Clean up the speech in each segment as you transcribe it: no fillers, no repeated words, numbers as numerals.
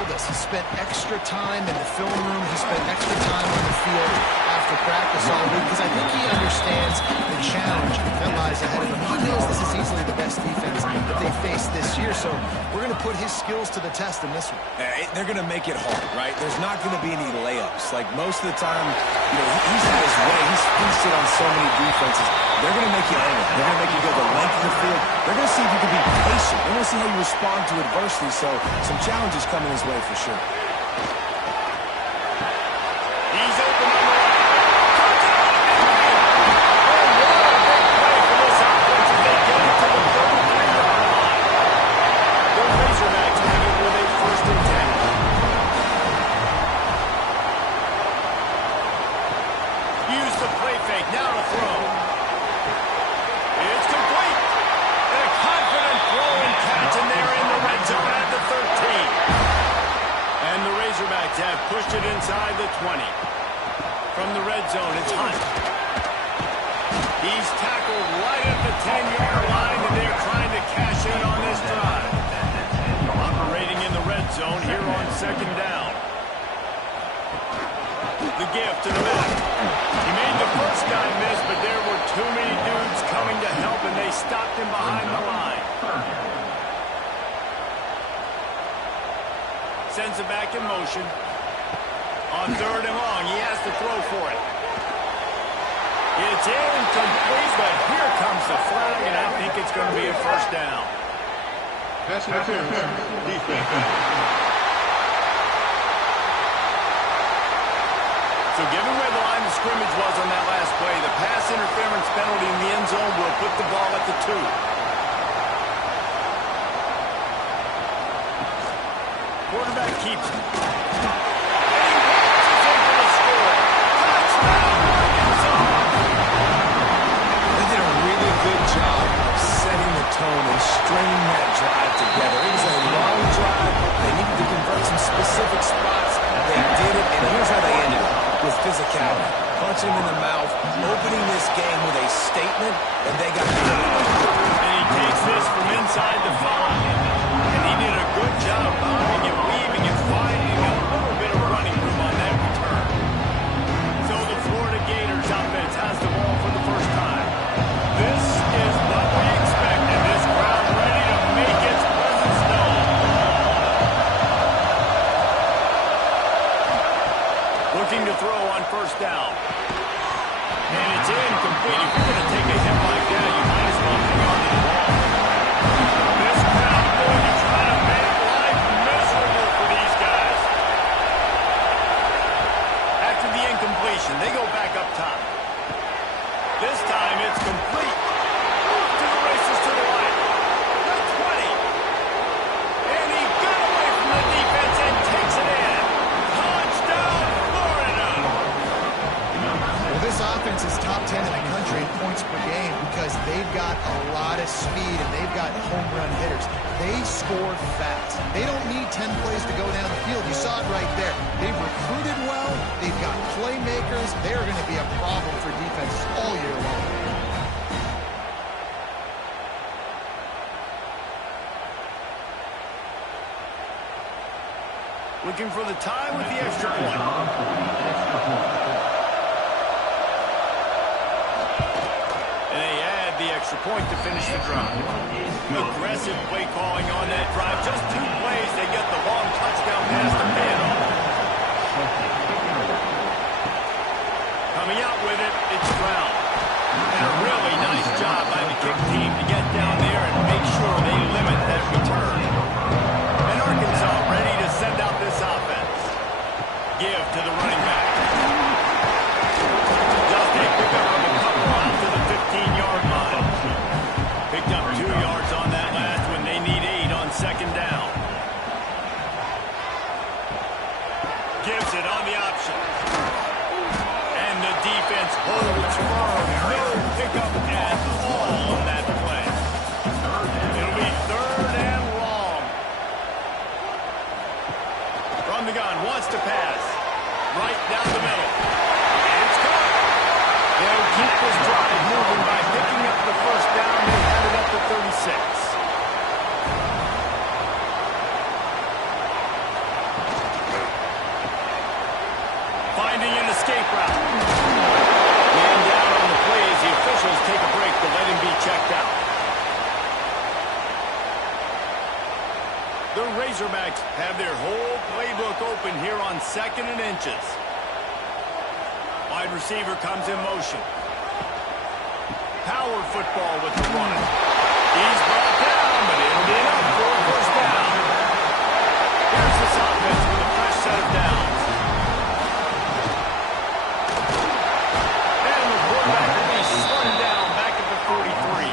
told us. He spent extra time in the film room. He spent extra time on the field after practice all week because I think he understands the challenge that lies ahead of him. He knows this is easily the best defense that they face this year, so we're going to put his skills to the test in this one. They're going to make it hard, right? There's not going to be any layups. Like, most of the time, he's had his way. He's feasted on so many defenses. They're going to make you angry. They're going to make you go the length of the field. They're going to see if you can be patient. They're going to see how you respond to adversity, so some challenges coming his way for sure. He's open on the right. Oh, what a big play for this offense as they get it to the 33-yard line. The Razorbacks have it with a 1st and 10. Use the play fake. Now to throw. It's complete. And a confident throw and catch, and they're in the red zone at the 13. And the Razorbacks have pushed it inside the 20. From the red zone, it's Hunt. He's tackled right at the 10-yard line, and they're trying to cash in on this drive. Operating in the red zone here on 2nd down. The give to the back. He made the first guy miss, but there were too many dudes coming to help, and they stopped him behind the line. Sends it back in motion. On 3rd and long, he has to throw for it. It's incomplete, but here comes the flag, and I think it's going to be a 1st down. Pass interference, defense. So given where the line of scrimmage was on that last play, the pass interference penalty in the end zone will put the ball at the 2. Quarterback keeps it. They did a really good job of setting the tone and stringing that drive together. It was a long drive. They needed to convert some specific spots. They did it, and here's how they ended it. With physicality, punching him in the mouth, opening this game with a statement, and they got the And he takes this from inside the 5. And he did a good job bobbing and weaving and finding a little bit of running room on that return. So the Florida Gators offense has the ball for the first time. This is what we expected. This crowd ready to make its presence known. Looking to throw on 1st down. And it's incomplete. If you're going to take a hit like that, you might as well hang on to the ball. This crowd going to try to make life miserable for these guys. After the incompletion, they go back up top. This time it's complete. Off to the races to the line. The 20. And he got away from the defense and takes it in. Touchdown, Florida. Well, this offense is top 10 in the country in points per game because they've got a lot of speed and they've got home run hitters. They score fast. They don't need 10 plays to go down the field. You saw it right there. They've recruited well. They've got playmakers. They're going to be a problem for defenses all year long. Looking for the tie with the extra point. And they add the extra point to finish the drive. Aggressive play calling on that drive. Just 2 plays, they get the long touchdown pass to pay it off. Coming out with it, it's Brown. And a really nice job by the kick team to get down there and make sure they limit that return. And Arkansas ready to send out this offense. Give to the running back. Just a pickup of a couple out to the 15-yard line. Picked up 2 yards on that last when they need 8 on 2nd down. Gives it on the option. And the defense holds firm. No pickup at all on that play. It'll be 3rd and long. From the gun, wants to pass. Right down the middle. It's caught. They'll keep this drive moving by picking up the 1st down. They have it up to 36. escape route. Man down on the play as the officials take a break to let him be checked out. The Razorbacks have their whole playbook open here on 2nd and inches. Wide receiver comes in motion. Power football with the run. He's brought down, but it'll be enough for a first down. Here's this offense with a fresh set of downs. And the quarterback will be slung down back at the 43.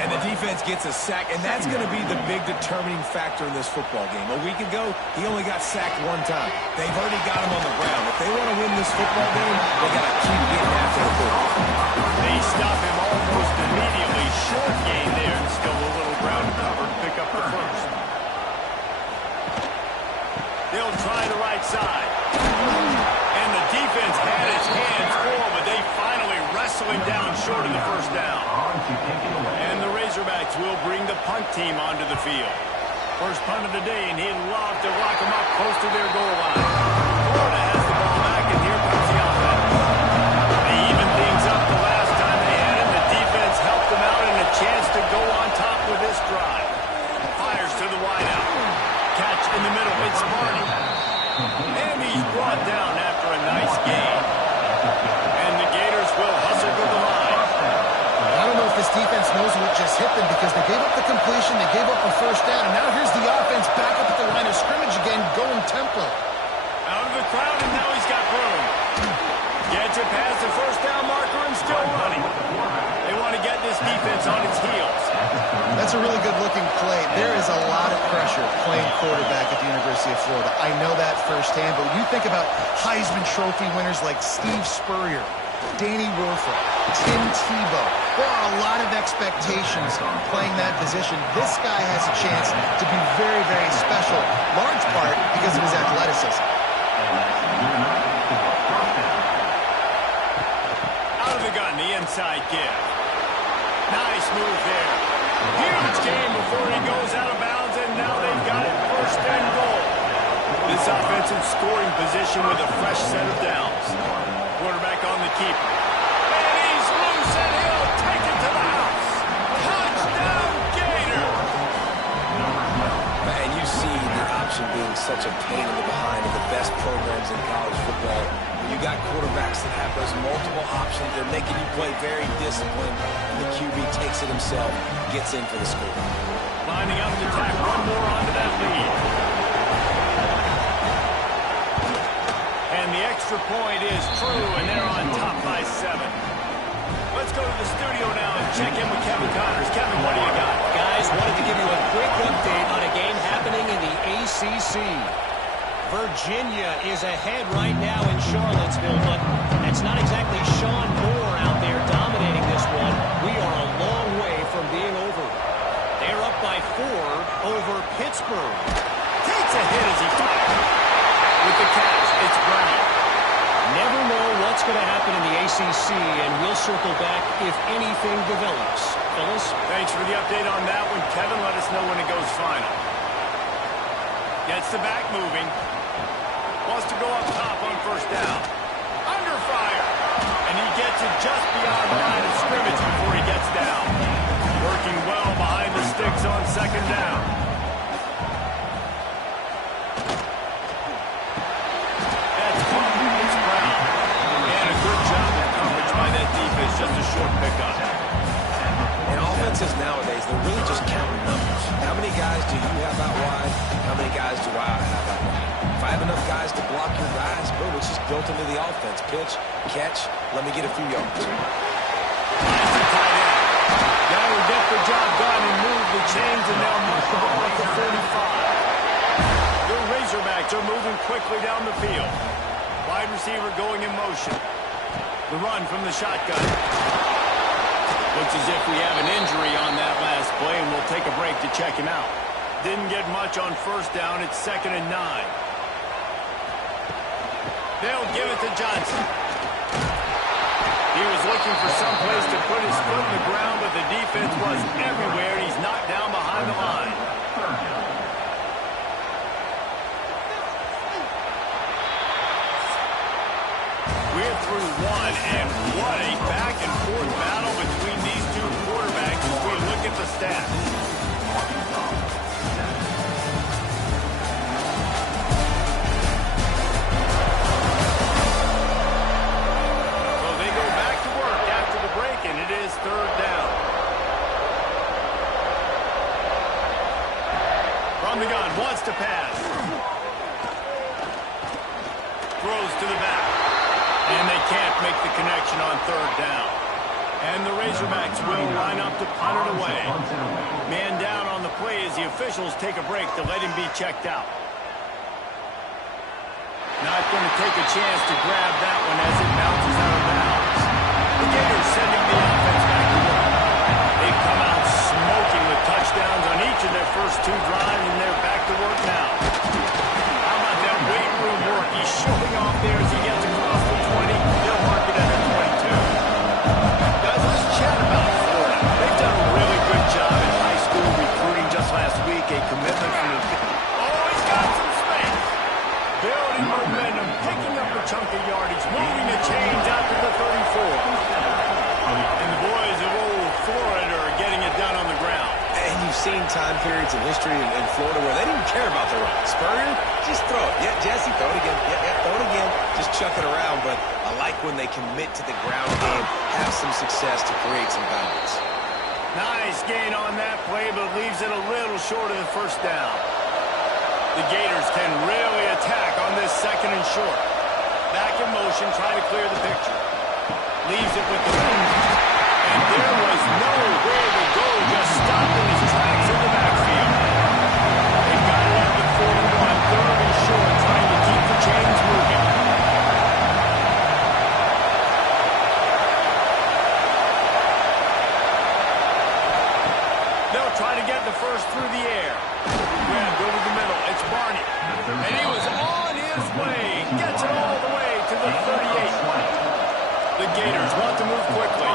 And the defense gets a sack, and that's going to be the big determining factor in this football game. A week ago, he only got sacked 1 time. They've already got him on the ground. If they want to win this football game, they got to keep getting after the ball. They stop him almost immediately. Short gain there, and still a little ground cover to pick up the first. They'll try the right side. And the defense had his hands full, but they finally wrestle him down short of the first down. And the Razorbacks will bring the punt team onto the field. First punt of the day, and he'd love to lock them up close to their goal line. Florida has the ball back, and here comes the offense. They evened things up the last time they had him. The defense helped them out, and a chance to go on top with this drive. Fires to the wideout. Catch in the middle. It's Marty. And he's brought down after a nice gain. And the Gators will hustle to the line. I don't know if this defense knows what just hit them because they gave up the completion, they gave up a first down, and now here's the offense back up at the line of scrimmage again, going tempo. Out of the crowd, and now he's got room. Gets it past the first down marker and still running. They want to get this defense on its heels. That's a really good-looking play. There is a lot of pressure playing quarterback at the University of Florida. I know that firsthand, but when you think about Heisman Trophy winners like Steve Spurrier, Danny Werfel, Tim Tebow, there are a lot of expectations playing that position. This guy has a chance to be very, very special, large part because of his athleticism. Out of the gun, the inside give. Nice move there. Huge game before he goes out of bounds, and now they've got it 1st and goal. This offensive scoring position with a fresh set of downs. Quarterback on the keeper. And he's loose, and he'll take it to the house. Touchdown, Gator! Man, you see the option being such a pain in the behind of the best programs in college football. When you got quarterbacks that have those multiple options, they're making you play very disciplined, and the QB takes it himself, gets in for the score. Lining up to tack one more onto that lead. And the extra point is true, and they're on top by 7. Let's go to the studio now and check in with Kevin Connors. Kevin, what do you got? Guys, wanted to give you a quick update on a game happening in the ACC. Virginia is ahead right now in Charlottesville, but it's not exactly Sean Moore out there dominating this one. We are a long way from being over. They're up by 4 over Pittsburgh. Takes a hit as he fires. With the catch, it's Brown. Never know what's going to happen in the ACC, and we'll circle back if anything develops. Fellas? Thanks for the update on that one, Kevin. Let us know when it goes final. Gets the back moving. Wants to go up top on 1st down. Under fire. And he gets it just beyond the line of scrimmage before he gets down. Working well behind the sticks on 2nd down. That's caught. It's Brown. And a good job of coverage by that defense. Just a short pickup. And offenses nowadays, they're really just counting numbers. How many guys do you have out wide? How many guys do I have out wide? If I have enough guys to block your guys, boom, it's just built into the offense. Pitch, catch, let me get a few yards. Finds the tight end. That will get the job done and move the chains, and they'll mark the ball at the 45. The Razorbacks are moving quickly down the field. Wide receiver going in motion. The run from the shotgun. Looks as if we have an injury on that last play, and we'll take a break to check him out. Didn't get much on 1st down. It's 2nd and 9. They'll give it to Johnson. He was looking for some place to put his foot in the ground, but the defense was everywhere, and he's knocked down behind the line. We're through one, and what a back-and-forth battle between these two quarterbacks as we look at the stats. So they go back to work after the break, and it is third down. From the gun, wants to pass. Throws to the back. And they can't make the connection on third down. And the Razorbacks will line up to punt it away. Man down on the play as the officials take a break to let him be checked out. Not going to take a chance to grab that one as it bounces out of bounds. The Gators sending the offense back to work. They've come out smoking with touchdowns on each of their first two drives, and they're back to work now. How about that weight room work? He's showing off there as he gets across the 20. They'll mark it at the 22. Guys, let's chat about Florida. They've done a really good job in high school recruiting just last week. A commitment from the... Oh, he's got some space. Building momentum, picking up a chunk of yardage, moving the chains out to the 34. And the boys of old Florida are getting it done on the ground. And you've seen time periods in history in Florida where they didn't care about the run. Spurrier, just throw it. Yeah, Jesse, throw it again. Yeah, throw it again. Just chuck it around. But I like when they commit to the ground game, have some success to create some balance. Nice gain on that play, but leaves it a little short of the first down. The Gators can really attack on this second and short. Back in motion, try to clear the picture. Leaves it with the wind. And there was nowhere to go, just stopped in his tracks in the backfield. They've got it at the 41, third and short, trying to keep the chains moving. They'll try to get the first through the air. Grabbed over the middle, it's Barney. And he was on his way, gets it all the way to the 38. The Gators want to move quickly.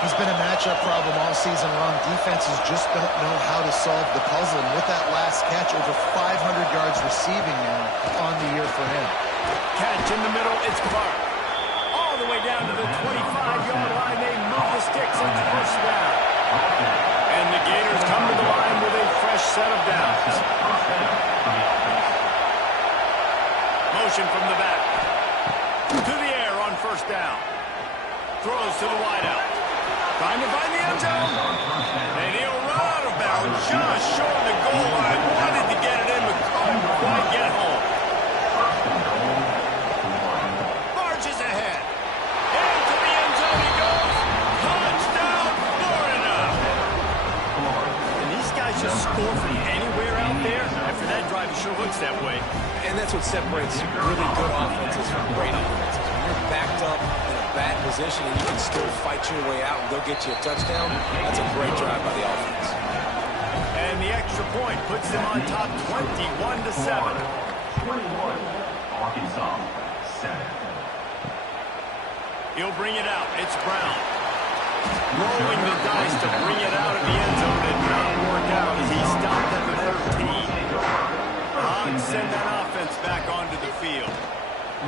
He's been a matchup problem all season long. Defenses just don't know how to solve the puzzle. And with that last catch, over 500 yards receiving now on the year for him. Catch in the middle, it's Clark. All the way down to the 25-yard line. They move the sticks and first down. And the Gators come to the line with a fresh set of downs. Motion from the back. To the air on first down. Throws to the wideout. Trying to find the end zone. And he'll run out of bounds just short of the goal line. Wanted to get it in, but couldn't quite get home. Marches ahead. Into the end zone he goes. Touchdown, Florida. And these guys just score from anywhere out there. After that drive, it sure looks that way. And that's what separates really good offenses from great offenses. When you're backed up in a bad position and you can still fight your way out and go get you a touchdown, that's a great drive by the offense. And the extra point puts them on top 21-7. 21, Arkansas, 7. He'll bring it out. It's Brown. Rolling the dice to bring it out of the end zone. Did not work out as he stopped at the 13. Hogs send that offense back onto the field.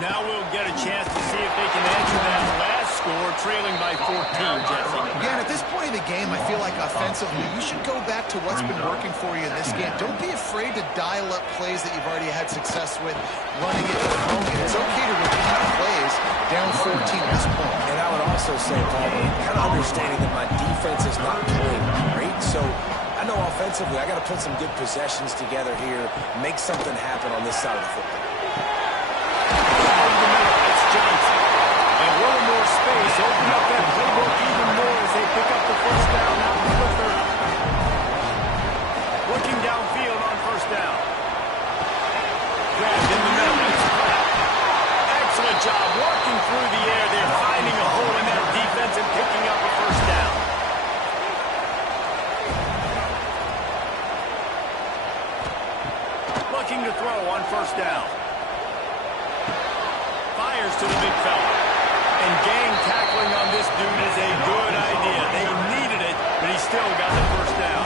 Now we'll get a chance to see if they can answer that last score, trailing by 14, Jesse. Again, at this point in the game, I feel like offensively, you should go back to what's been working for you in this game. Don't be afraid to dial up plays that you've already had success with, running it, throwing it. It's okay to repeat plays down 14 at this point. And I would also say, Paul, kind of understanding that my defense is not playing great, so I know offensively I got to put some good possessions together here, make something happen on this side of the football. Johnson. And a little more space, open up that playbook even more as they pick up the first down out to the 30. Looking downfield on first down. Grabbed in the middle. It's Pratt. Excellent job working through the air. They're finding a hole in that defense and picking up a first down. Looking to throw on first down. Fires to the big fella. And gang tackling on this dude is a good idea. They needed it, but he still got the first down.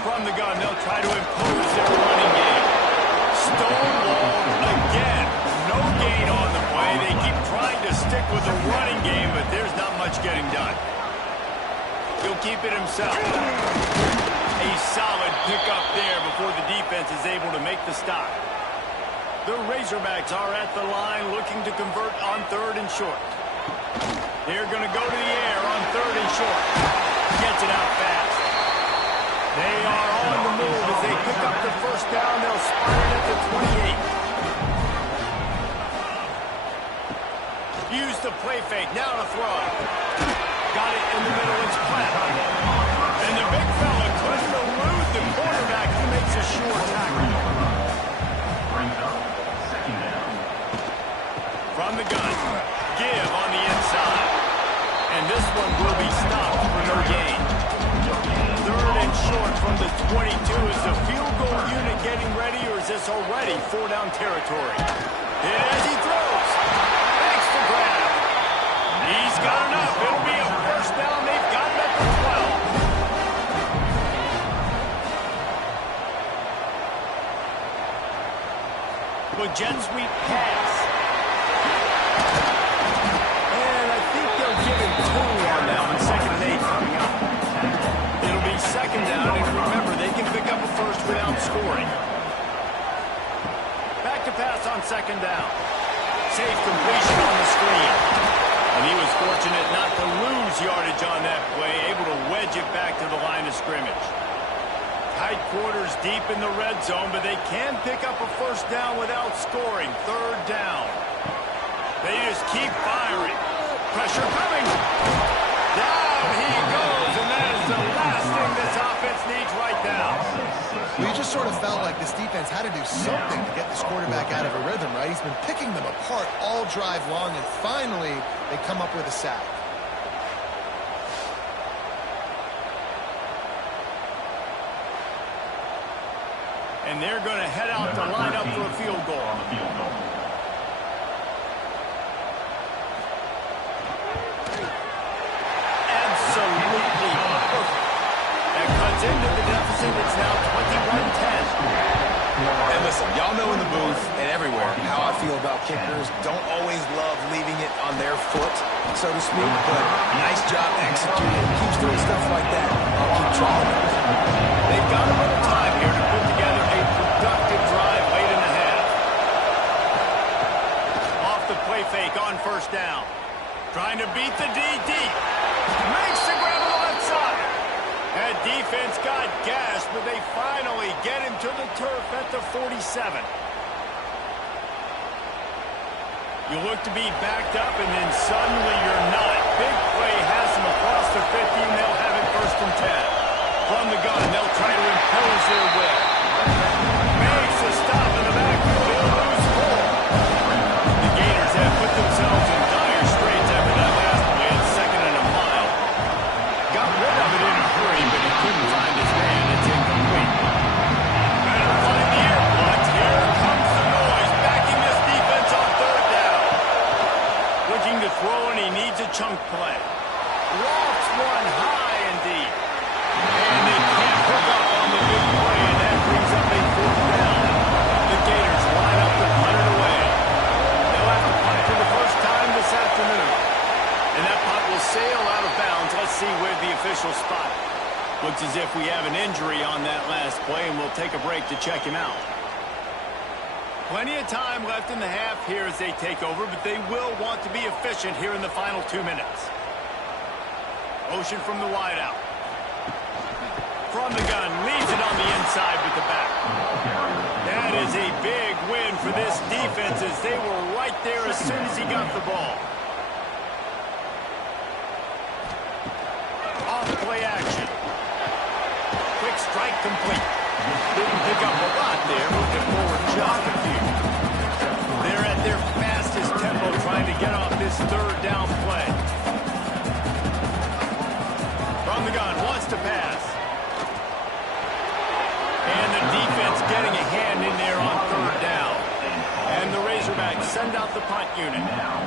From the gun, they'll try to impose their running game. keep it himself. A solid pickup there before the defense is able to make the stop. The Razorbacks are at the line looking to convert on 3rd and short. They're going to go to the air on 3rd and short. Gets it out fast. They are on the move as they pick up the first down. They'll spot it at the 28. Use the play fake. Now to throw. Got it in the middle. It's flat. And the big fella couldn't elude the quarterback. He makes a sure tackle. Brings up second down. From the gun. Give on the inside. And this one will be stopped for no gain. 3rd and short from the 22. Is the field goal unit getting ready, or is this already 4-down territory? And as he throws, thanks for grab. He's got enough. It'll be a first down. They've got it at the 12. With jet sweep pass. And I think they'll give him 2 on that one. 2nd and 8 coming up. It'll be 2nd down, and remember, they can pick up a first without scoring. Back to pass on 2nd down. Safe completion on the screen. And he was fortunate not to lose yardage on that play, able to wedge it back to the line of scrimmage. Tight quarters deep in the red zone, but they can pick up a first down without scoring. 3rd down. They just keep firing. Pressure coming. Down he goes, and that is the last thing this offense needs right now. Well, you just sort of felt like this defense had to do something to get this quarterback out of a rhythm, right? He's been picking them apart all drive long, and finally they come up with a sack. And they're going to head out to line up for a field goal. Absolutely perfect. That cuts into the deficit. It's now 21-10. And listen, y'all know in the booth and everywhere how I feel about kickers. Don't always love leaving it on their foot, so to speak, but nice job executing. Keeps doing stuff like that. I'll keep trying. They've got a little time here to put together a productive drive late in the half. Off the play fake on 1st down. Trying to beat the D deep. Makes the grab on the left side. That defense got gashed, but they finally get him to the turf at the 47. You look to be backed up, and then suddenly you're not. Big play has them across the 50, and they'll have it 1st and 10. From the gun, they'll try to impose their will. Makes a stop in the backfield. He'll lose 4. The Gators have put themselves in dire straits after that last play at 2nd and a mile. Got rid of it in a hurry, but he couldn't find his man. It's incomplete. Better find the air blocks. Here comes the noise, backing this defense on 3rd down. Looking to throw, and he needs a chunk play. Lofts one high and deep. And they can't hook up on the big play, and that brings up a 4th down. The Gators line up to punt it away. They'll have to punt for the first time this afternoon. And that punt will sail out of bounds. Let's see where the official spot it. Looks as if we have an injury on that last play, and we'll take a break to check him out. Plenty of time left in the half here as they take over, but they will want to be efficient here in the final 2 minutes. Motion from the wideout. From the gun, leaves it on the inside with the back. That is a big win for this defense as they were right there as soon as he got the ball. Off play action. Quick strike complete. Didn't pick up a lot there, moving forward just a few. They're at their fastest tempo trying to get off this 3rd down play. From the gun, wants to pass. And the defense getting a hand in there on 3rd down. And the Razorbacks send out the punt unit. Now,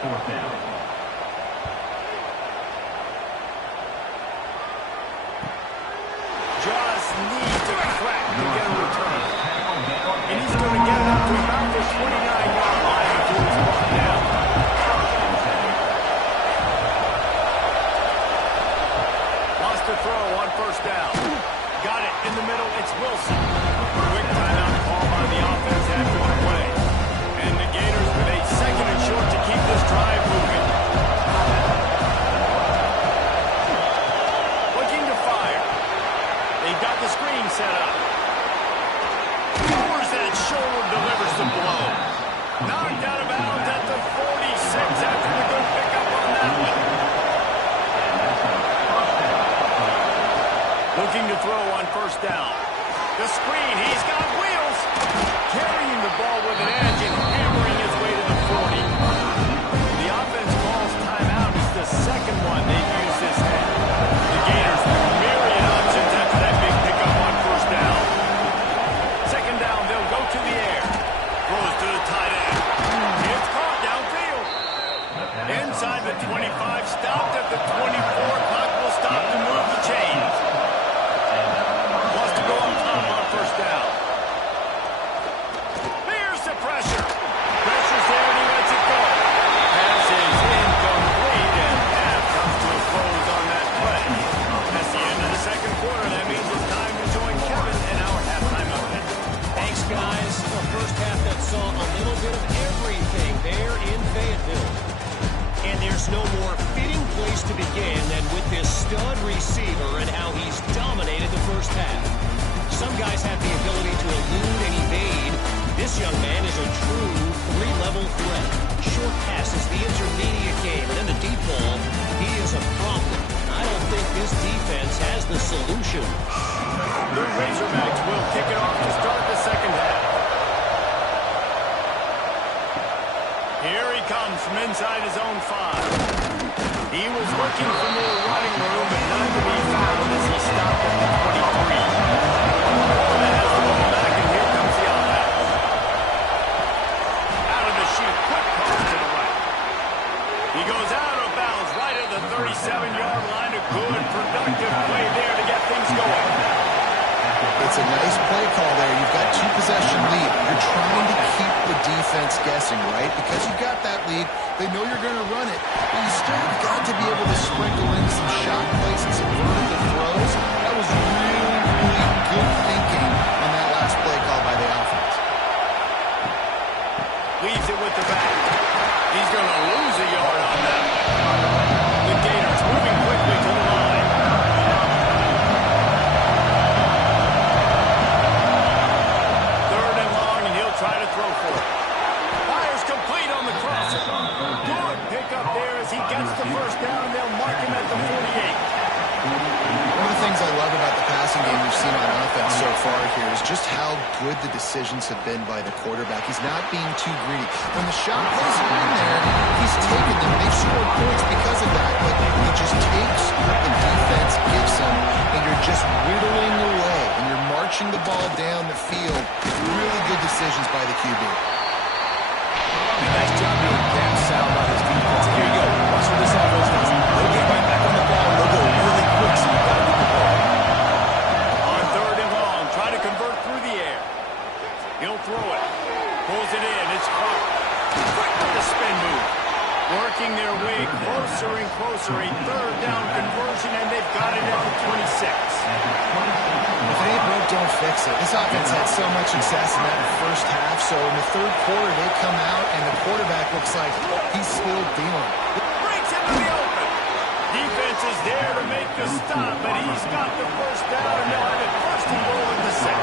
4th down. Just needs a crack to get a return. And he's going to get it up to about the 29-yard line before he's brought down. Lost There's the blow. Knocked out of bounds at the 46 after the good pickup on that one. Looking to throw on first down. The screen, he's got wheels. Carrying the ball with an edge and hammering his way to the 40. The offense calls timeout. It's the second one they've used this half. The Gators with myriad options after that big pickup on first down. Second down, they'll go to the air. Throws to the tight end. It's caught downfield. Inside the 25, stopped at the 24. Clock will stop to move the chains. Wants to go on top on first down. Here's the pressure. Pressure's there and he lets it go. Pass is incomplete and half comes to a close on that play. That's the end of the second quarter. That means it's time to join Kevin in our halftime update. Thanks, guys. A first half that saw a little bit of everything there in Fayetteville. And there's no more fitting place to begin than with this stud receiver and how he's dominated the first half. Some guys have the ability to elude and evade. This young man is a true three-level threat. Short passes, the intermediate game, and then the deep ball. He is a problem. I don't think this defense has the solution. The Razorbacks will kick it off to start the second half. Here he comes from inside his own 5. He was looking for more running room, but none to be found as he stopped at the 23. Florida has the ball back, and here comes the offense. Out of the chute, quick pass to the right. He goes out of bounds right at the 37-yard line. A good, productive play there to get things going. It's a nice play call there. You've got 2-possession lead. You're trying to keep the defense guessing, right? Because you've got that lead. They know you're going to run it. But you still got to be able to sprinkle in some shot plays and some vertical throws. That was really, really good thinking on that last play call by the offense. Leaves it with the back. He's going to lose a yard on that one. The Gators moving quickly to the line. Try to throw for it. Fires complete on the crosser. Good pickup there as he gets the first down. They'll mark him at the 48. One of the things I love about the passing game we've seen on offense so far here is just how good the decisions have been by the quarterback. He's not being too greedy. When the shot plays are in there, he's taken them. They've scored points because of that, but he just takes what the defense gives him, and you're just whittling away, and you're marching the ball down the field. Really good decisions by the QB. Nice job being capped sound by this defense. Here you go. Watch what this offense does. They'll get right back on the ball. They'll go really quick, so you've got to get the ball. On third and long, try to convert through the air. He'll throw it. Pulls it in. It's caught. Quick with the spin move. Working their way closer and closer. A third down conversion, and they've got it at the 26. If it ain't broke, don't fix it. This offense had so much success in that first half, so in the third quarter, they come out, and the quarterback looks like he's still dealing. Breaks into the open. Defense is there to make the stop, but he's got the first down, and they'll have it first and goal at the 6.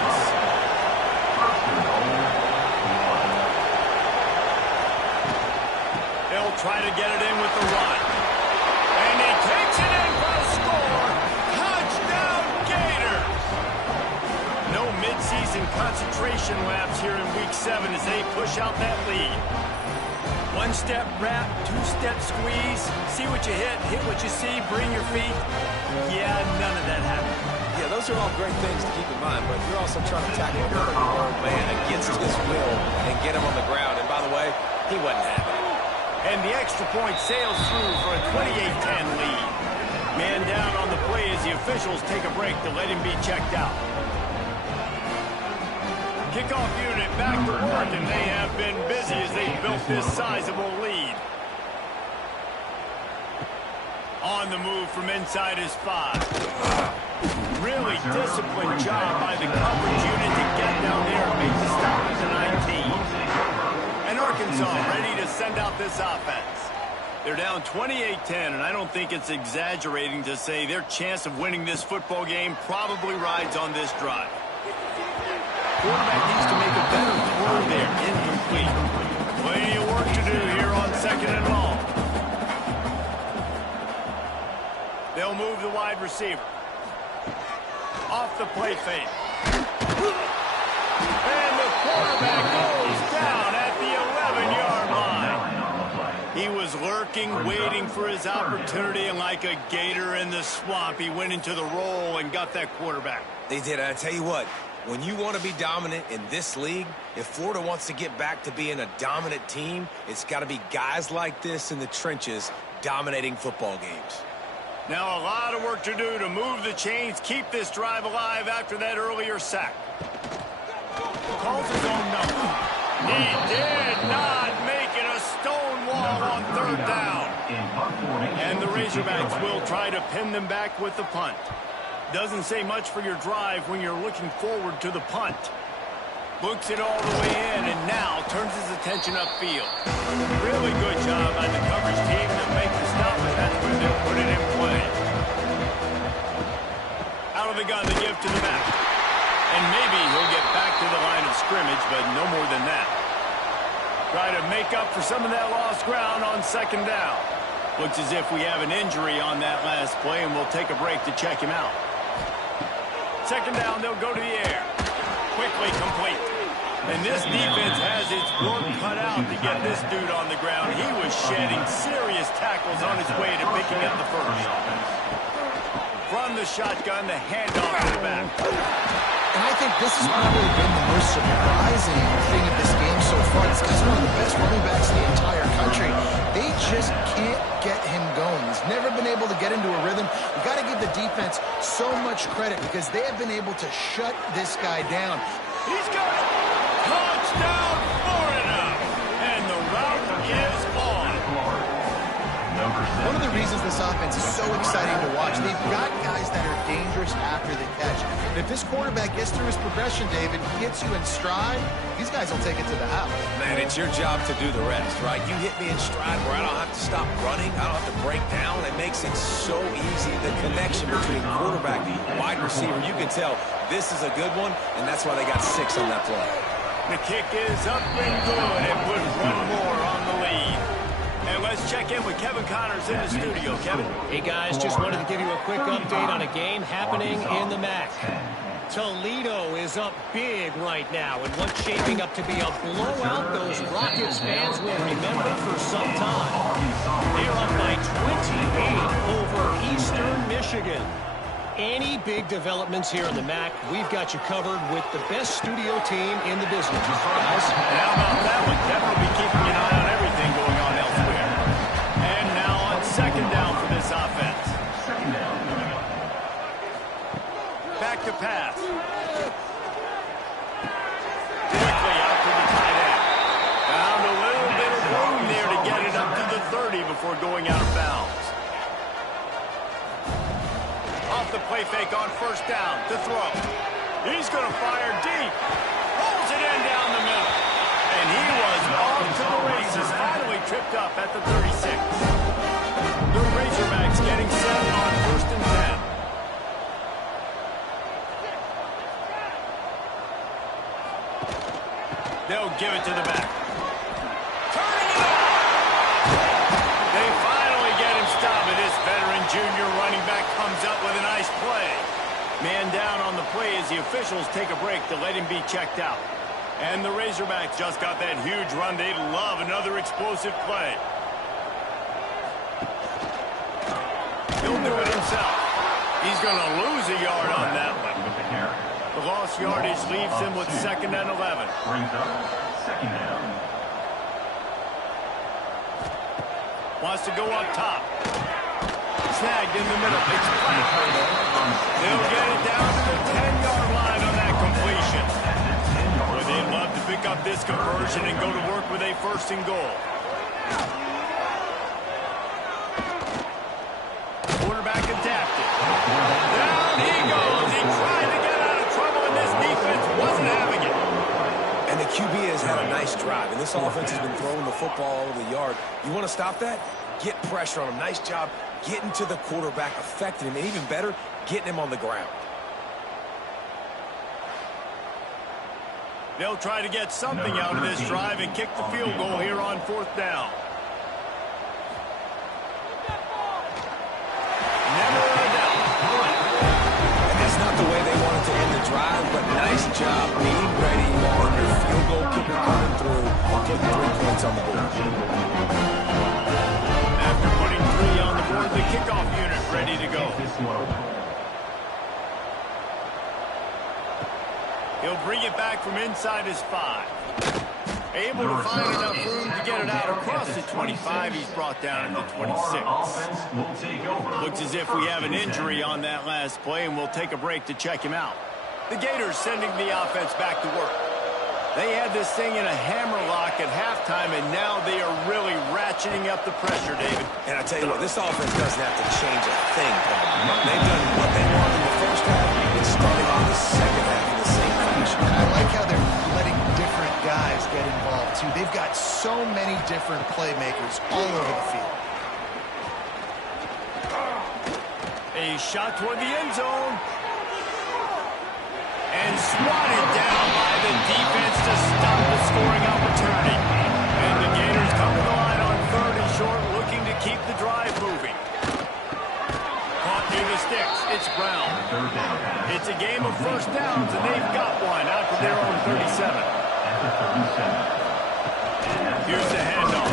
They'll try to get it in with the run. And he takes it in for a score. Touchdown, Gator. No midseason concentration laps here in Week 7 as they push out that lead. One-step wrap, two-step squeeze. See what you hit what you see, bring your feet. Yeah, none of that happened. Yeah, those are all great things to keep in mind, but you're also trying to tackle another old man against his will and get him on the ground. And by the way, he wasn't happy. And the extra point sails through for a 28-10 lead. Man down on the play as the officials take a break to let him be checked out. Kickoff unit back to work, and they have been busy as they built this sizable lead. On the move from inside his 5. Really disciplined job by the coverage unit to get down there and make the stop at the 19. And Arkansas ready to send out this offense. They're down 28-10, and I don't think it's exaggerating to say their chance of winning this football game probably rides on this drive. Quarterback needs to make a better throw there in They'll move the wide receiver. Off the play fake. And the quarterback goes down at the 11-yard line. He was lurking, waiting for his opportunity, and like a gator in the swamp, he went into the roll and got that quarterback. They did. I tell you what, when you want to be dominant in this league, if Florida wants to get back to being a dominant team, it's got to be guys like this in the trenches dominating football games. Now a lot of work to do to move the chains, keep this drive alive after that earlier sack. Calls his own number. He did not make it a stone wall on third down. And the Razorbacks will try to pin them back with the punt. Doesn't say much for your drive when you're looking forward to the punt. Books it all the way in and now turns his attention upfield. Really good job by the coverage team to make the stop, and that's where they'll put it in play. Out of the gun, they give to the back. And maybe he'll get back to the line of scrimmage, but no more than that. Try to make up for some of that lost ground on second down. Looks as if we have an injury on that last play, and we'll take a break to check him out. Second down, they'll go to the air. Quickly complete. And this defense has its work cut out to get this dude on the ground. He was shedding serious tackles on his way to picking up the first. From the shotgun, the handoff to the back. And I think this has probably been the most surprising thing of this game so far. This guy's one of the best running backs in the entire country. They just can't get him going. He's never been able to get into a rhythm. We've got to give the defense so much credit because they have been able to shut this guy down. He's got it. Touchdown, Florida. And the route is on. One of the reasons this offense is so exciting to watch, they've got guys that are dangerous after the catch. And if this quarterback gets through his progression, David, gets you in stride, these guys will take it to the house. Man, it's your job to do the rest, right? You hit me in stride where I don't have to stop running. I don't have to break down. It makes it so easy. The connection between quarterback and wide receiver, you can tell this is a good one, and that's why they got 6 on that play. The kick is up and good and would run more on the lead. And let's check in with Kevin Connors in the studio. Kevin? Hey, guys, just wanted to give you a quick update on a game happening in the MAC. Toledo is up big right now in what's shaping up to be a blowout those Rockets fans will remember for some time. They're up by 28 over Eastern Michigan. Any big developments here in the MAC, we've got you covered with the best studio team in the business. Guys, and how about that one? Kevin will be keeping an eye on everything going on elsewhere. And now on second down for this offense. Back to pass. Quickly out to the tight end. Found a little bit of room there to get it up to the 30 before going out of bounds. Off the play fake on first down to throw. He's going to fire deep. Pulls it in down the middle. And he was off to the races. Finally tripped up at the 36. The Razorbacks getting set on first and 10. They'll give it to the back. Turning it on! They finally get him stopped, and this veteran junior running back comes up with a nice play. Man down on the play as the officials take a break to let him be checked out. And the Razorbacks just got that huge run. They'd love another explosive play. He'll do it himself. He's going to lose a yard on that one. The lost yardage leaves him with second and 11. Brings up second down. Wants to go up top. Snagged in the middle. It's flat. They'll get it down to the 10-yard line on that completion. Boy, they'd love to pick up this conversion and go to work with a first and goal. Quarterback adapted. Down he goes. He tried to get out of trouble, and this defense wasn't having it. And the QB has had a nice drive, and this offense has been throwing the football all over the yard. You want to stop that? Get pressure on him. Nice job getting to the quarterback, affecting him, and even better, getting him on the ground. They'll try to get something out of this drive and kick the field goal here on fourth down. Never drive, but nice job being ready when your field goal kicker coming through and putting 3 points on the board. After putting 3 on the board, the kickoff unit ready to go. He'll bring it back from inside his 5. Able to find enough room to get it out across the 25. He's brought down into 26. Looks as if we have an injury on that last play, and we'll take a break to check him out. The Gators sending the offense back to work. They had this thing in a hammerlock at halftime, and now they are really ratcheting up the pressure, David. And I tell you what, this offense doesn't have to change a thing. They've done what they wanted in the first half and starting on the second half in the same fashion. I like how they're letting different guys get involved, too. They've got so many different playmakers all over the field. A shot toward the end zone. And swatted down by the defense to stop the scoring opportunity. And the Gators come to the line on 3rd and short, looking to keep the drive moving. Caught near the sticks. It's Brown. It's a game of first downs, and they've got one out to their own 37. Here's the handoff.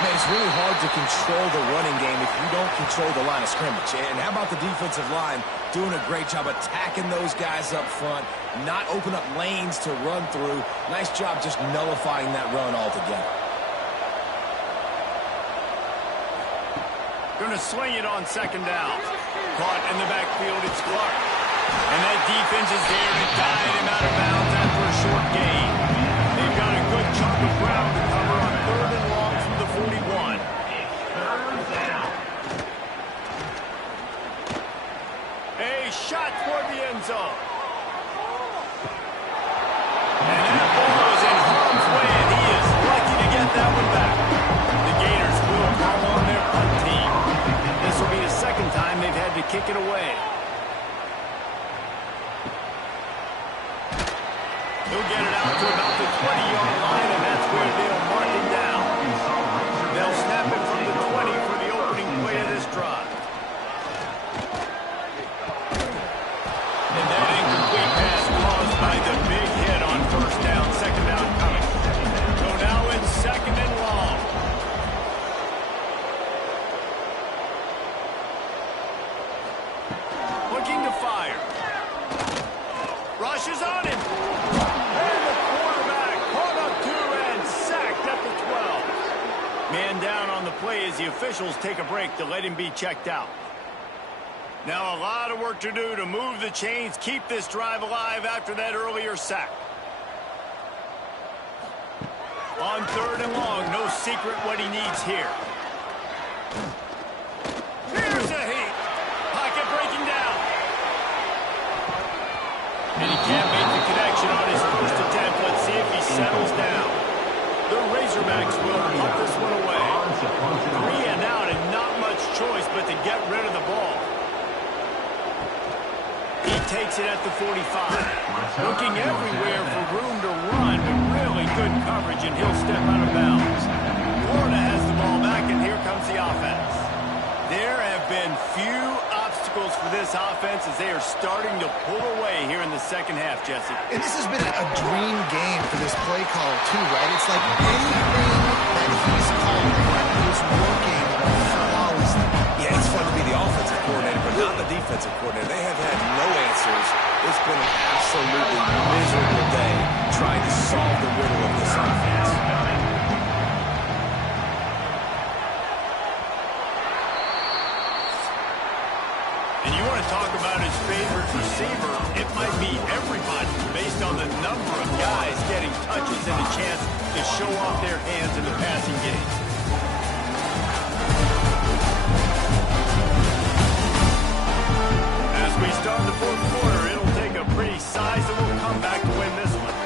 Man, it's really hard to control the running game if you don't control the line of scrimmage. And how about the defensive line doing a great job attacking those guys up front, not open up lanes to run through. Nice job just nullifying that run altogether. Going to swing it on 2nd down. Caught in the backfield, it's Clark. And that defense is there to guide him out of bounds after a short gain. They've got a good chunk of ground to cover on 3rd and long from the 41. A shot toward the end zone. And that ball is in harm's way, and he is lucky to get that one back. The Gators will call on their punt team. This will be the 2nd time they've had to kick it away. He'll get it out to about the 20-yard line, and that's where they'll mark him down. They'll snap it from the 20 for the opening play of this drive. And that incomplete pass caused by the big hit on 1st down, 2nd down coming. So now it's 2nd and long. Looking to fire. Rushes on him. And the quarterback caught up to and sacked at the 12. Man down on the play as the officials take a break to let him be checked out. Now a lot of work to do to move the chains, keep this drive alive after that earlier sack. On 3rd and long, no secret what he needs here. Here's a heat. Pocket breaking down. And he can't make the connection on his first attempt. Let's see if he settles down. The Razorbacks will punt this one away. 3 and out and not much choice but to get rid of the ball. He takes it at the 45. Looking everywhere for room to run, but really good coverage, and he'll step out of bounds. Florida has the ball back, and here comes the offense. There have been few obstacles for this offense as they are starting to pull away here in the 2nd half, Jesse. And this has been a dream game for this play caller, too, right? It's like anything that he's calling is working flawlessly. Yeah, it's fun to be the offensive coordinator, but not the defensive coordinator. They have had no answers. It's been an absolutely miserable day trying to solve the riddle of this offense. And you want to talk about his favorite receiver, it might be everybody based on the number of guys getting touches and a chance to show off their hands in the passing game. As we start the 4th quarter, it'll take a pretty sizable comeback to win this one.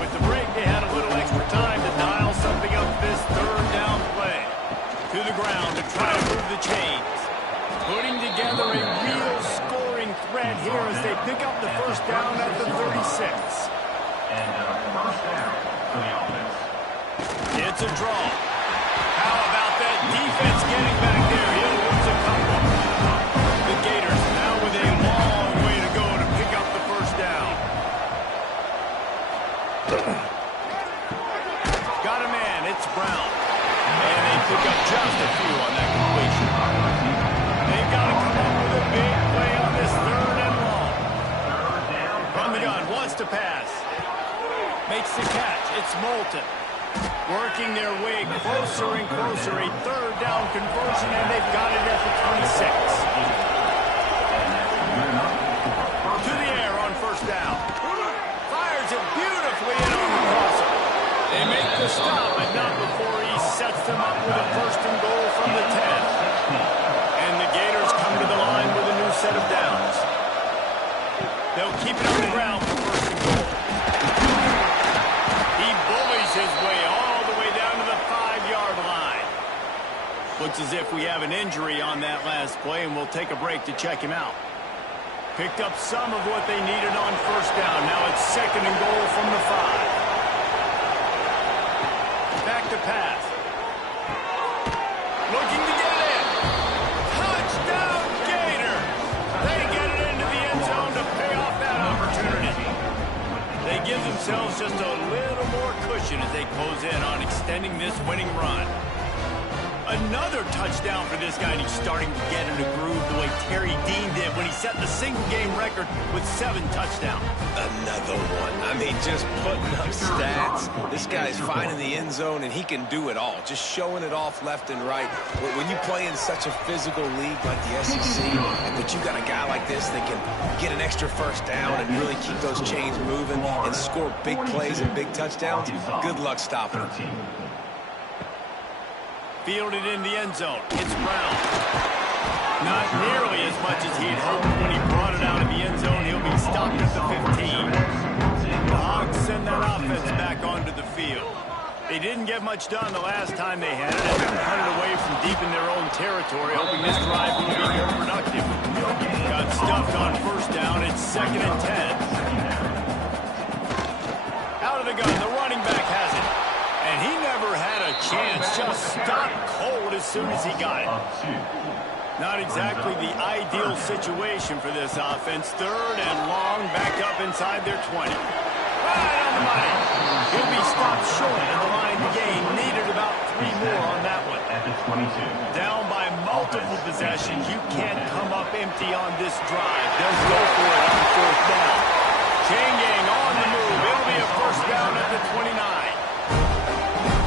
With the break, they had a little extra time to dial something up this 3rd down play. To the ground to try to move the chains. Putting together a real scoring threat here as they pick up the 1st down at the 36. And first down for the offense. It's a draw. How about that defense getting back there? He'll lose a couple. The Gators now with a long way to go to pick up the Got a man, it's Brown. And they pick up just a few on that completion. They've got to come up with a big play on this third and long. From the gun, wants to pass. Makes the catch, it's Moulton. Working their way closer and closer, a third down conversion, and they've got it at the 26. To the air on first down. Fires it beautifully in on the crosser. They make the stop, but not before he sets them up with a first and goal from the 10. And the Gators come to the line with a new set of downs. They'll keep it on the ground for first and goal. He bullies his way all the way down to the 5-yard line. Looks as if we have an injury on that last play, and we'll take a break to check him out. Picked up some of what they needed on first down. Now it's second and goal from the 5. Back to pass. Looking to get in. Touchdown, Gators! They get it into the end zone to pay off that opportunity. They give themselves just a little more cushion as they close in on extending this winning run. Another touchdown for this guy, and he's starting to get in a groove the way Terry Dean did when he set the single-game record with 7 touchdowns. Another one. I mean, just putting up stats. This guy's finding the end zone, and he can do it all. Just showing it off left and right. When you play in such a physical league like the SEC, but you got a guy like this that can get an extra first down and really keep those chains moving and score big plays and big touchdowns, good luck stopping him. Fielded in the end zone. It's Brown. Not nearly as much as he'd hoped when he brought it out of the end zone. He'll be stopped at the 15. The Hogs send that offense back onto the field. They didn't get much done the last time they had it, and they're hunted away from deep in their own territory, hoping this drive will be more productive. Got stuffed on first down. It's second and 10. Out of the gun. The running back has it. And he never had a chance, just stopped cold as soon as he got it. Not exactly the ideal situation for this offense. Third and long, backed up inside their 20. Right on the money. He'll be stopped short of the line to gain. Needed about 3 more on that one. At the 22. Down by multiple possessions. You can't come up empty on this drive. They'll go for it on fourth down. Chain gang on the move. It'll be a first down at the 29.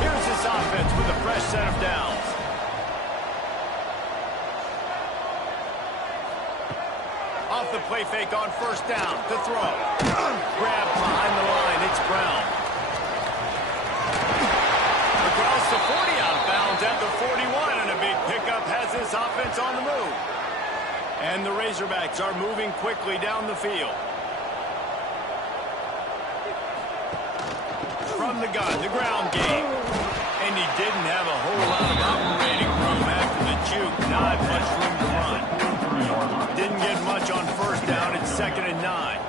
Here's this offense with a fresh set of downs. Off the play fake on first down to throw. Grabbed behind the line. It's Brown. Across the 40, out of bounds at the 41, and a big pickup has this offense on the move. And the Razorbacks are moving quickly down the field. From the gun, the ground game. And he didn't have a whole lot of operating room after the juke. Not much room to run. Didn't get much on first down. It's second and 9.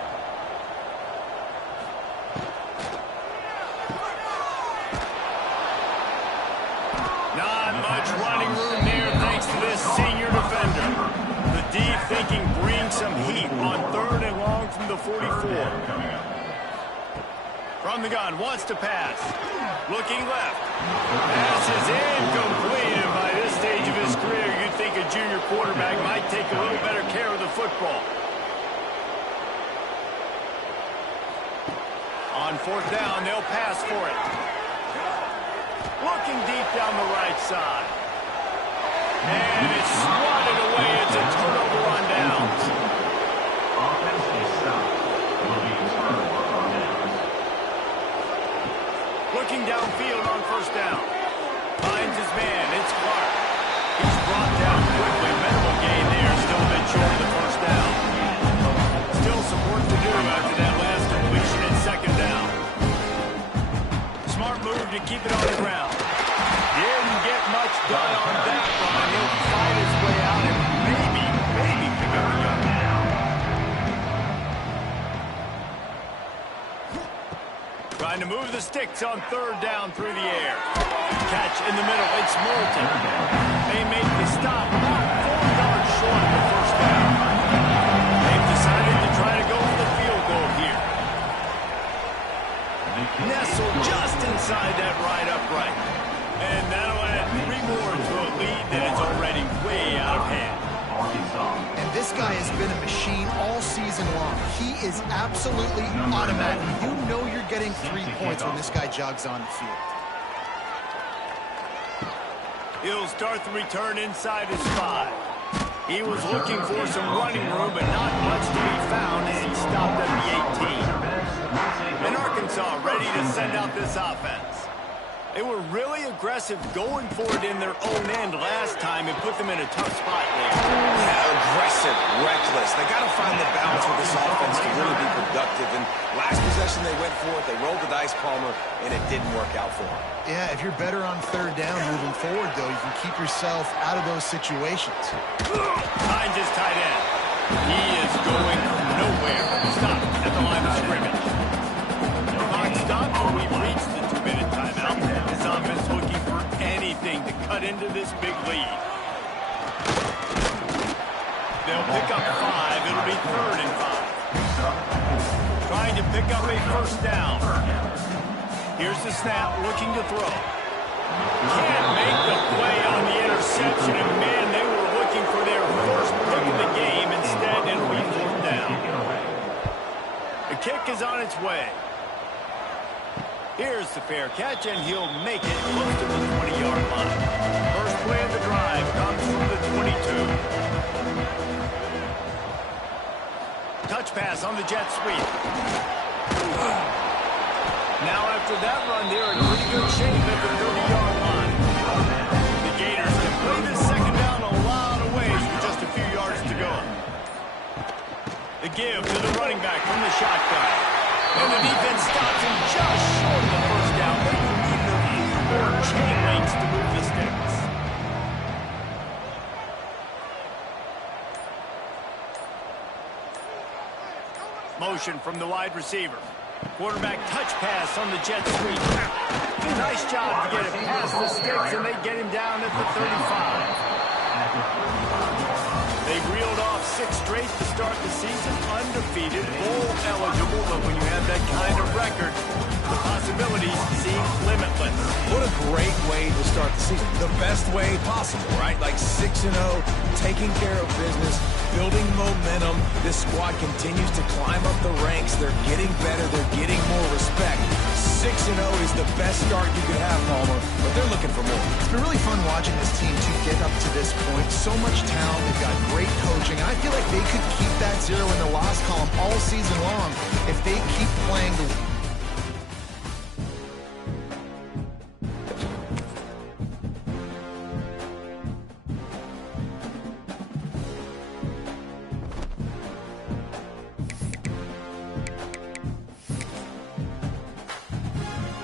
Not much running room there thanks to this senior defender. The D thinking bring some heat on third and long from the 44. From the gun, wants to pass. Looking left. Pass is incomplete, and by this stage of his career, you'd think a junior quarterback might take a little better care of the football. On fourth down, they'll pass for it. Looking deep down the right side. And it's swatted away. It's a turnover on downs. Offense is stopped. Will be turnover on downs. Looking downfield on first down. Finds his man. It's Clark. He's brought down quickly. Minimal gain there. Still a bit short of the first down. Still some work to do after that last completion at second down. Smart move to keep it on the ground. Didn't get much done on that run. He'll fight his way out and maybe pick up a yard. Trying to move the sticks on third down through the air. Catch in the middle. It's Moulton. They make the stop about 4 yards short of the first down. They've decided to try to go for the field goal here. nestled just inside that right upright. And that'll add 3 more to a lead that is already way out of hand. And this guy has been a machine all season long. He is absolutely automatic. You know you're getting 3 points when this guy jogs on the field. He'll start the return inside his 5. He was looking for some running room, but not much to be found as he stopped at the 18. And Arkansas ready to send out this offense. They were really aggressive going for it in their own end last time and put them in a tough spot there. Yeah, aggressive, reckless. They got to find the balance with this offense to really be productive. And last possession they went for it, they rolled the dice, Palmer, and it didn't work out for them. Yeah, if you're better on 3rd down moving forward, though, you can keep yourself out of those situations. Finds his tight end. He is going nowhere. Stop at the line of scrimmage. Clock stopped when we reached the 2-minute timeout. His offense looking for anything to cut into this big lead. They'll pick up 5. It'll be 3rd and 5. Trying to pick up a 1st down. Here's the snap, looking to throw. Can't make the play on the interception, and man, they were looking for their first pick of the game. Instead, it'll be 4th down. The kick is on its way. Here's the fair catch, and he'll make it close to the 20-yard line. First play of the drive comes from the 22. Touch pass on the jet sweep. Now after that run, they're in pretty good shape at the 30-yard line. The Gators can play this 2nd down a lot of ways with just a few yards to go. The give to the running back from the shotgun. And the defense stops him just short of the 1st down. They will need a few more chain links to move the sticks. Motion from the wide receiver. Quarterback touch pass on the jet sweep. Nice job to get it past the sticks, and they get him down at the 35. They reeled off 6 straight to start the season, undefeated, bowl eligible, but when you have that kind of record, the possibilities seem limitless. What a great way to start the season. The best way possible, right? Like 6-0, taking care of business, building momentum. This squad continues to climb up the ranks. They're getting better. They're getting more respect. 6-0 is the best start you could have, Palmer, but they're looking for more. It's been really fun watching this team to get up to this point. So much talent. They've got great coaching. And I feel like they could keep that 0 in the loss column all season long if they keep playing the